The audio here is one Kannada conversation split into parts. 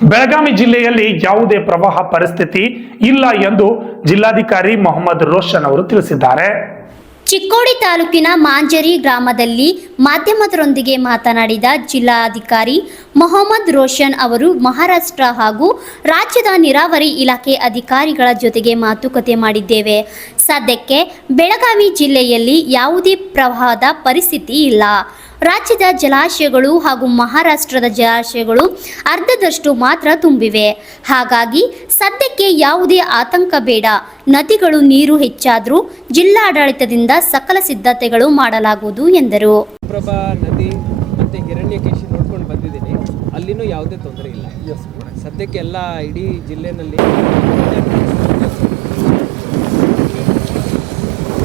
ಬೆಳಗಾವಿ ಜಿಲ್ಲೆಯಲ್ಲಿ ಯಾವುದೇ ಪ್ರವಾಹ ಪರಿಸ್ಥಿತಿ ಇಲ್ಲ ಎಂದು ಜಿಲ್ಲಾಧಿಕಾರಿ ಮೊಹಮ್ಮದ್ ರೋಷನ್ ಅವರು ತಿಳಿಸಿದ್ದಾರೆ. ಚಿಕ್ಕೋಡಿ ತಾಲೂಕಿನ ಮಾಂಜರಿ ಗ್ರಾಮದಲ್ಲಿ ಮಾಧ್ಯಮದರೊಂದಿಗೆ ಮಾತನಾಡಿದ ಜಿಲ್ಲಾಧಿಕಾರಿ ಮೊಹಮ್ಮದ್ ರೋಷನ್ ಅವರು ಮಹಾರಾಷ್ಟ್ರ ಹಾಗೂ ರಾಜ್ಯದ ನೀರಾವರಿ ಇಲಾಖೆ ಅಧಿಕಾರಿಗಳ ಜೊತೆಗೆ ಮಾತುಕತೆ ಮಾಡಿದ್ದೇವೆ. ಸದ್ಯಕ್ಕೆ ಬೆಳಗಾವಿ ಜಿಲ್ಲೆಯಲ್ಲಿ ಯಾವುದೇ ಪ್ರವಾಹದ ಪರಿಸ್ಥಿತಿ ಇಲ್ಲ. ರಾಜ್ಯದ ಜಲಾಶಯಗಳು ಹಾಗೂ ಮಹಾರಾಷ್ಟ್ರದ ಜಲಾಶಯಗಳು ಅರ್ಧದಷ್ಟು ಮಾತ್ರ ತುಂಬಿವೆ. ಹಾಗಾಗಿ ಸದ್ಯಕ್ಕೆ ಯಾವುದೇ ಆತಂಕ ಬೇಡ. ನದಿಗಳು ನೀರು ಹೆಚ್ಚಾದರೂ ಜಿಲ್ಲಾಡಳಿತದಿಂದ ಸಕಲ ಸಿದ್ಧತೆಗಳು ಮಾಡಲಾಗುವುದು ಎಂದರು. ಪ್ರಭಾ ನದಿ ಮತ್ತು ಹಿರಣ್ಯಕೇಶಿ ನೋಡ್ಕೊಂಡು ಬಂದಿದ್ದೀನಿ. ಅಲ್ಲಿನೂ ಯಾವುದೇ ತೊಂದರೆ ಇಲ್ಲ. ಸದ್ಯಕ್ಕೆ ಎಲ್ಲ ಇಡೀ ಜಿಲ್ಲೆಯಲ್ಲಿ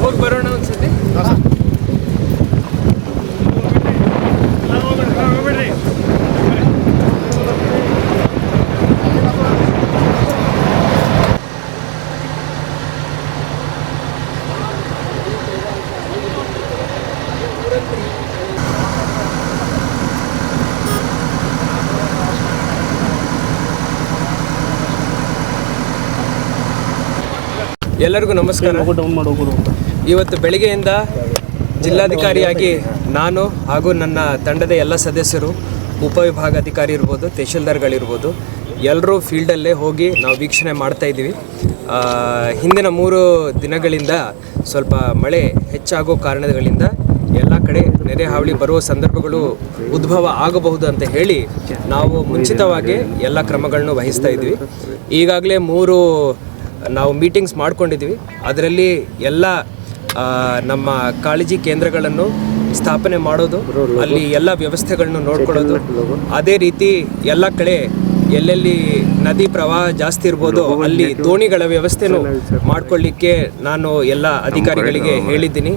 ಹೋಗಿ ಬರೋಣ ಒಂದ್ಸತಿ. ಎಲ್ಲರಿಗೂ ನಮಸ್ಕಾರ. ಇವತ್ತು ಬೆಳಗ್ಗೆಯಿಂದ ಜಿಲ್ಲಾಧಿಕಾರಿಯಾಗಿ ನಾನು ಹಾಗೂ ನನ್ನ ತಂಡದ ಎಲ್ಲ ಸದಸ್ಯರು, ಉಪವಿಭಾಗಾಧಿಕಾರಿ ಇರ್ಬೋದು, ತಹಶೀಲ್ದಾರ್ಗಳಿರ್ಬೋದು, ಎಲ್ಲರೂ ಫೀಲ್ಡಲ್ಲೇ ಹೋಗಿ ನಾವು ವೀಕ್ಷಣೆ ಮಾಡ್ತಾಯಿದ್ದೀವಿ. ಹಿಂದಿನ 3 ದಿನಗಳಿಂದ ಸ್ವಲ್ಪ ಮಳೆ ಹೆಚ್ಚಾಗೋ ಕಾರಣಗಳಿಂದ ಎಲ್ಲ ಕಡೆ ನೆರೆ ಹಾವಳಿ ಬರುವ ಸಂದರ್ಭಗಳು ಉದ್ಭವ ಆಗಬಹುದು ಅಂತ ಹೇಳಿ ನಾವು ಮುಂಚಿತವಾಗಿ ಎಲ್ಲ ಕ್ರಮಗಳನ್ನು ವಹಿಸ್ತಾ ಇದ್ದೀವಿ. ಈಗಾಗಲೇ 3 ನಾವು ಮೀಟಿಂಗ್ಸ್ ಮಾಡ್ಕೊಂಡಿದ್ದೀವಿ. ಅದರಲ್ಲಿ ಎಲ್ಲ ನಮ್ಮ ಕಾಳಜಿ ಕೇಂದ್ರಗಳನ್ನು ಸ್ಥಾಪನೆ ಮಾಡೋದು, ಅಲ್ಲಿ ಎಲ್ಲ ವ್ಯವಸ್ಥೆಗಳನ್ನು ನೋಡ್ಕೊಳ್ಳೋದು, ಅದೇ ರೀತಿ ಎಲ್ಲ ಕಡೆ ಎಲ್ಲೆಲ್ಲಿ ನದಿ ಪ್ರವಾಹ ಜಾಸ್ತಿ ಇರ್ಬೋದು ಅಲ್ಲಿ ದೋಣಿಗಳ ವ್ಯವಸ್ಥೆನೂ ಮಾಡ್ಕೊಳ್ಳಿಕ್ಕೆ ನಾನು ಎಲ್ಲ ಅಧಿಕಾರಿಗಳಿಗೆ ಹೇಳಿದ್ದೀನಿ.